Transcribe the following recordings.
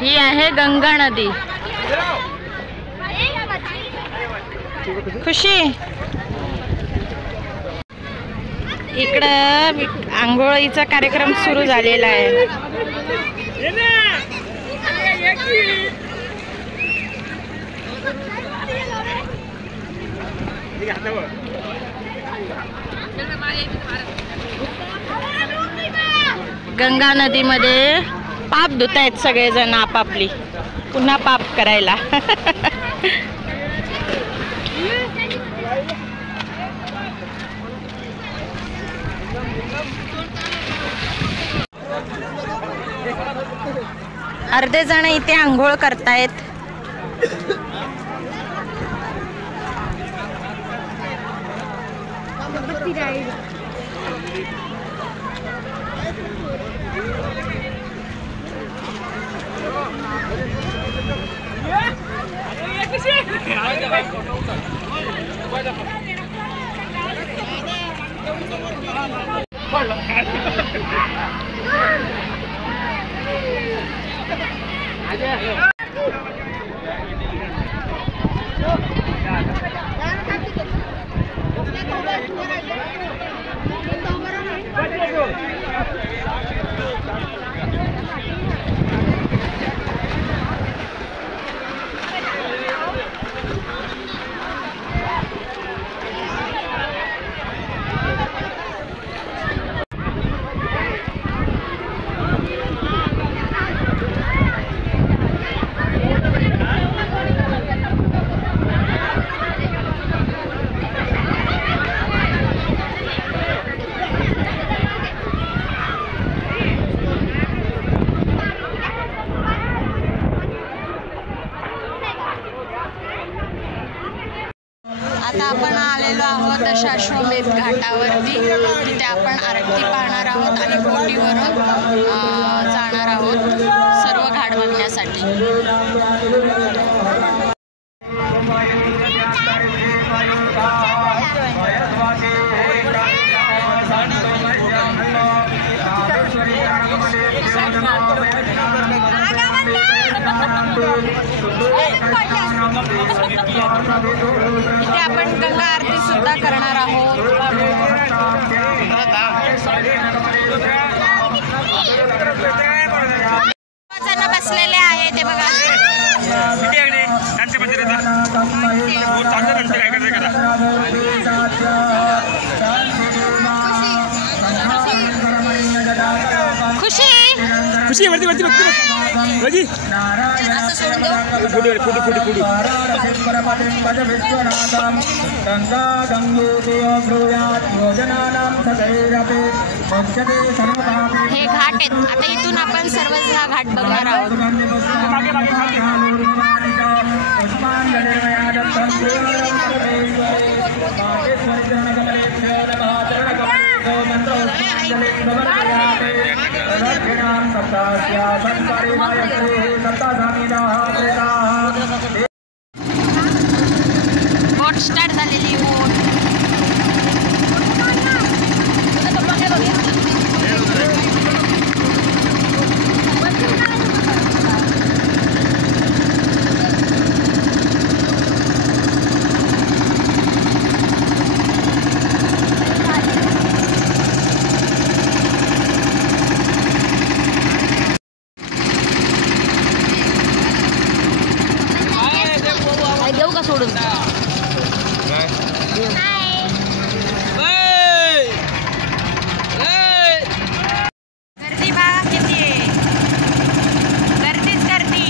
ही आहे गंगा नदी। खुशी इकडं आंघोळीचा कार्यक्रम सुरू झालेला आहे। गंगा नदीमध्ये पाप धुतायत सगळेजण आपापली, पुन्हा पाप करायला। अर्धे जण इथे आंघोळ करतायत। आता आपण आलेलो आहोत दशाश्वमेध घाटावरती। तिथे आपण आरती पाहणार आहोत आणि बोटीवरून जाणार आहोत सर्व घाट बघण्यासाठी। इथे आपण गंगा आरती सुद्धा करणार आहोत। जण बसलेले आहे ते बघा। खुशी खुशी वरती वरती वरती असं सोडून दो। हे घाट आहेत। आता इथून आपण सर्वच हा घाट बघणार आहोत। बोट स्टार्ट झालेली बोट। देऊ का सोडून? गर्दी बघा किती आहे, गर्दीच गर्दी।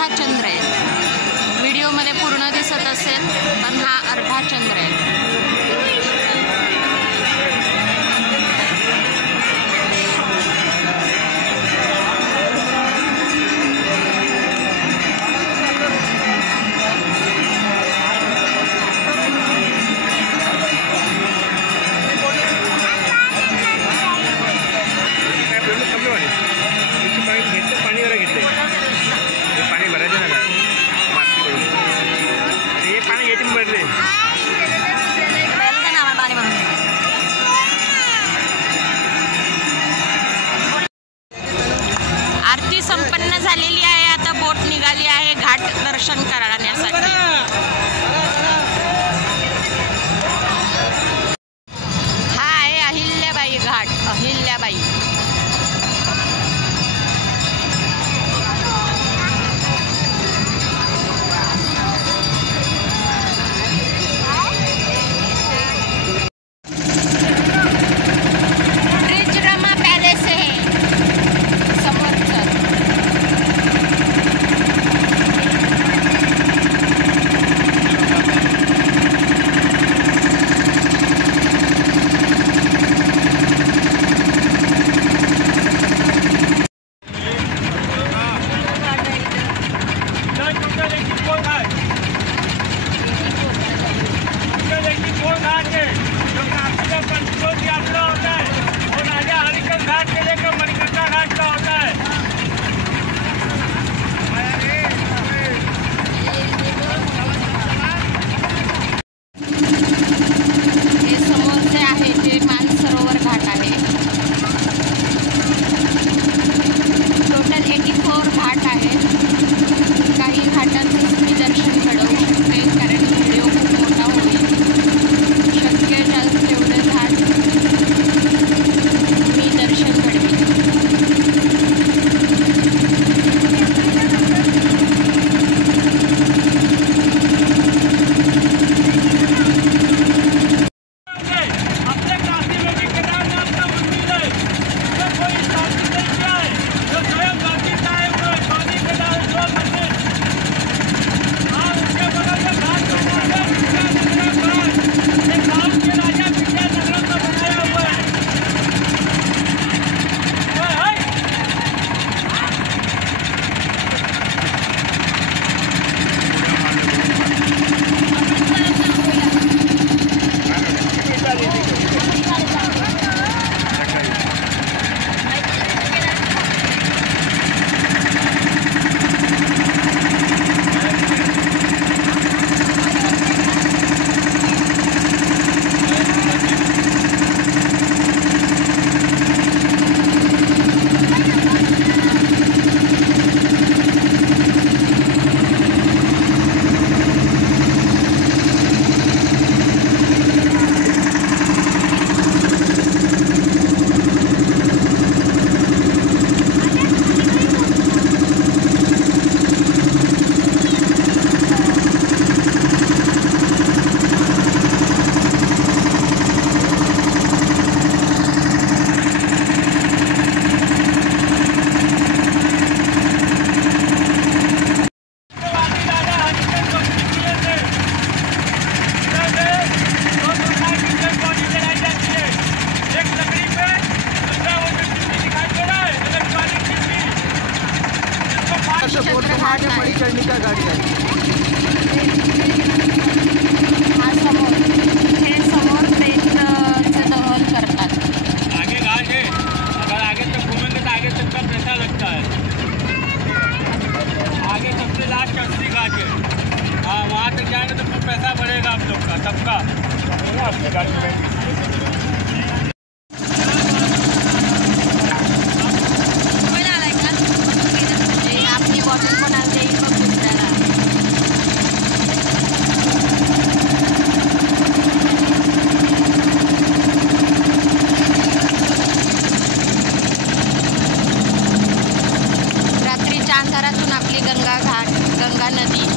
अर्धा चंद्र आहे. व्हिडिओमध्ये पूर्ण दिसत असेल पण हा अर्धा चंद्र आहे. आरती संपन्न झालेली आहे. आता बोट निघाली आहे घाट दर्शन करण्यासाठी. हा आहे अहिल्याबाई घाट. अहिल्याबाई चढ़ने का गाड़ी है। हा समोर हे समोर ट्रेनचं दहन करतात। आगे घाट है, अगर आगे तक घूमेंगे तो आगे तक का पैसा लगता है। आगे सबसे लास्ट असली घाट है, हाँ वहाँ तक जाएंगे तो फिर पैसा बढ़ेगा आप लोग का सबका। आपकी गाड़ी में अंधारातून आपली गंगा घाट, गंगा नदी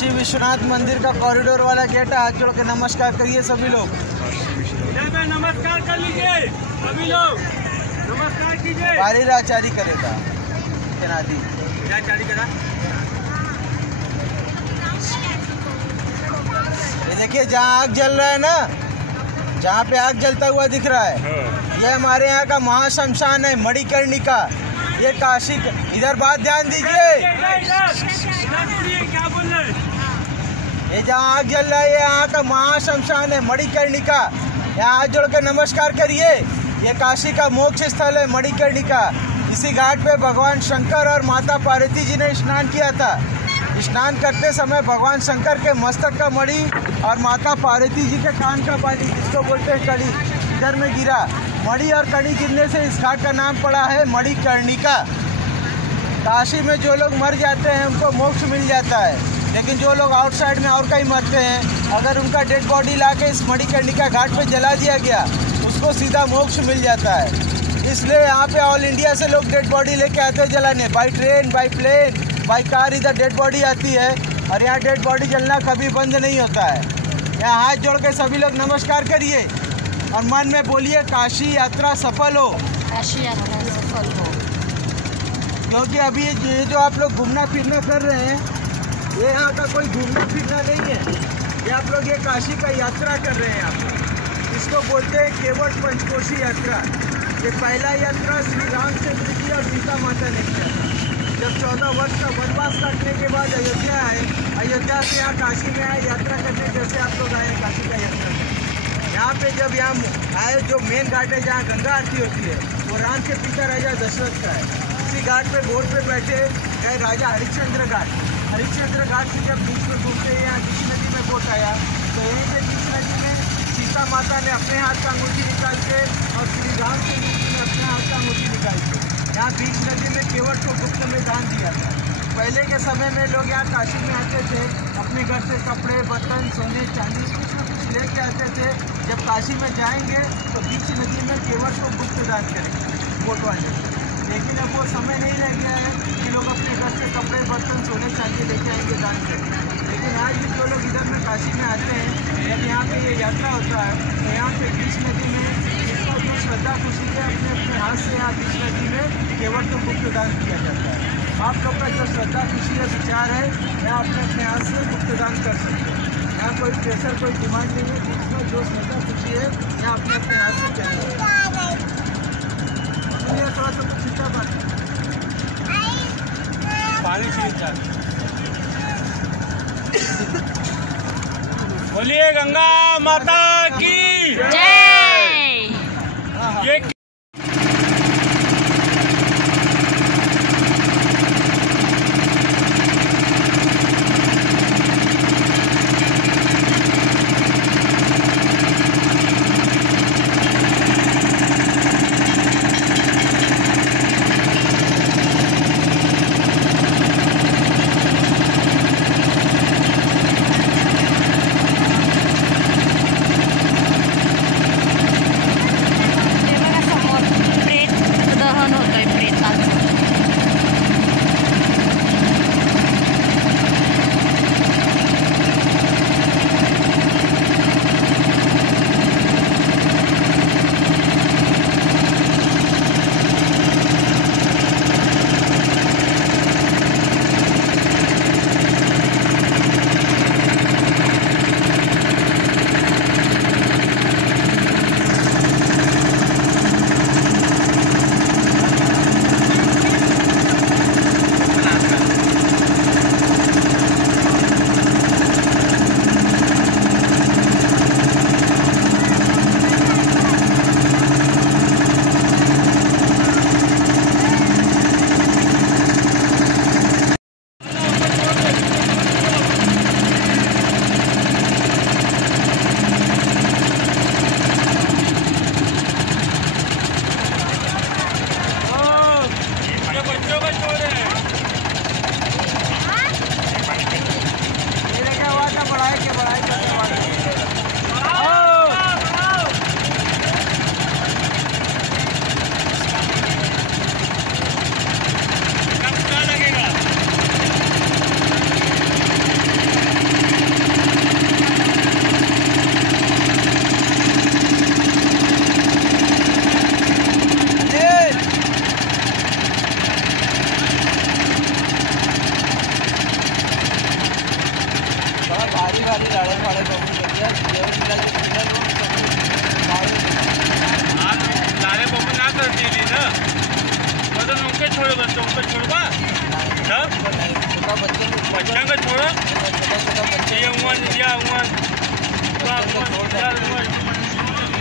काशी विश्वनाथ मंदिर का कॉरिडोर वाला गेट है। हाथ जोड़ के नमस्कार करिए सभी लोग। इधर पे नमस्कार कर लीजिए सभी लोग, नमस्कार कीजिए। बारी राचारी करेगा तेनादी क्या जारी करा? ये देखिए जहाँ आग जल रहा है ना, जहाँ पे आग जलता हुआ दिख रहा है, ये हमारे यहाँ का महाशमशान है मणिकर्णिका। ये काशी इधर बात ध्यान दीजिए। क्या बोल रहे? ये जहाँ आग जल रहा है ये यहाँ का महाशमशान है मणिकर्णिका। यहाँ हाथ जोड़ के नमस्कार करिए। ये काशी का मोक्ष स्थल है मणिकर्णिका। इसी घाट पे भगवान शंकर और माता पार्वती जी ने स्नान किया था। स्नान करते समय भगवान शंकर के मस्तक का मणि और माता पार्वती जी के कान का बाली, जिसको बोलते हैं कड़ी, इधर में गिरा। मणि और कड़ी गिरने से इस घाट का नाम पड़ा है मणिकर्णिका। काशी में जो लोग मर जाते हैं उनको मोक्ष मिल जाता है, लेकिन जो लोग आउटसाइड में और कहीं मरते हैं, अगर उनका डेड बॉडी लाके इस मणिकर्णिका घाट पे जला दिया गया, उसको सीधा मोक्ष मिल जाता है। इसलिए यहाँ पे ऑल इंडिया से लोग डेड बॉडी लेके आते हैं जलाने, by train, by plane, by car इधर डेड बॉडी आती है। और यहाँ डेड बॉडी जलना कभी बंद नहीं होता है। यहाँ हाथ जोड़ के सभी लोग नमस्कार करिए और मन में बोलिए काशी यात्रा सफल हो। काशी यात्रा सफल हो। क्योंकि अभी ये जो आप लोग घूमना फिरना कर रहे हैं, ये यहाँ का कोई घूमना फिरना नहीं है। ये आप लोग ये काशी का यात्रा कर रहे हैं। आप इसको बोलते हैं केवट पंचकोशी यात्रा। ये पहला यात्रा श्री रामचंद्र जी और सीता माता ने किया था। जब 14 वर्ष का वनवास काटने के बाद अयोध्या आए, अयोध्या से यहाँ काशी में आए यात्रा करने, जैसे आप लोग आए काशी का यात्रा करने। यहाँ पे जब यहाँ आए, जो मेन घाट है जहाँ गंगा आरती होती है, वो राम के पिता राजा दशरथ का है। इसी घाट पे बोट पे बैठे गए राजा हरिश्चंद्र घाट। हरिश्चंद्र घाट से जब बीच में घूमते यहाँ बीच नदी में बोट आया, तो यहीं पे बीच नदी में सीता माता ने अपने हाथ का अंगूठी निकाल के और श्री रामचंद्र जी ने अपने हाथ का अंगूठी निकाल के यहाँ बीच नदी में केवट को गुप्त में दान दिया था। पहले के समय में लोग यहाँ काशी में आते थे, अपने घर से कपड़े, बर्तन, सोने, चांदी कुछ न कुछ लेके आते थे। जब काशी में जाएंगे तो बीच नदी में केवट को गुप्त दान करेंगे बोट वाले। लेकिन अब वो समय नहीं रह गया है कि लोग अपने घर से कपड़े, बर्तन, सोने, चांदी लेके आएंगे दान करेंगे। लेकिन आज भी जो लोग इधर में काशी में आते हैं, जब यहाँ पे ये यात्रा होता है, तो यहाँ पे बीच नदी में जिसको जो श्रद्धा खुशी है अपने अपने हाथ से यहाँ बीच नदी में केवट को गुप्त दान किया जाता है। आप लोग का जो श्रद्धा खुशी है, विचार है, यहाँ अपने अपने हाथ से गुप्त दान कर सकते हैं। यहाँ कोई प्रेशर, कोई डिमांड नहीं है। जिसमें जो श्रद्धा खुशी है यहाँ अपने अपने हाथ से चलेगा। थोड़ा सा कुछ सीधा बात पानी चाहिए। बोलिए गंगा माता की जय। ये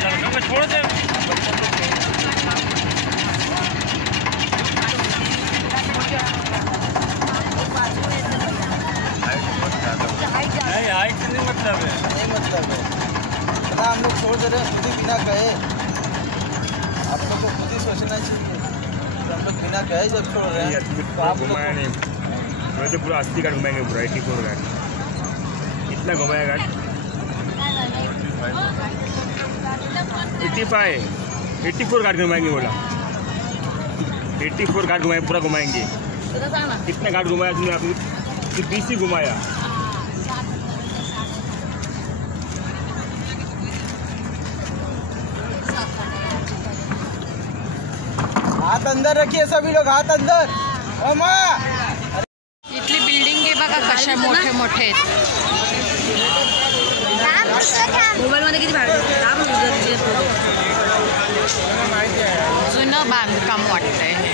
लड़कों को छोड़ दे। नहीं हाइट से नहीं मतलब है, नहीं मतलब है ना, हम लोग छोड़ दे रहे हैं खुद ही बिना कहे। आप लोग को खुद ही सोचना चाहिए तो हम लोग बिना कहे जब छोड़ रहे हैं तो आप घुमाया नहीं, मैं तो पूरा 80 घाट घुमाएंगे, पूरा 84 घाट इतना घुमाया घाट 84 घाट घुमाएंगे, बोला 84 घाट घुमाएंगे, पूरा घुमाएंगे। कितने घाट घुमाया तुमने? आप 20 ही घुमाया। हाथ अंदर रखिए सभी लोग, हात अंदर। ओ माँ, इथली बिल्डिंग आहे बघा कशा मोठे मोठे आहेत. मोबाईलमध्ये किती भाडं जुनं बांधकाम वाटतंय हे.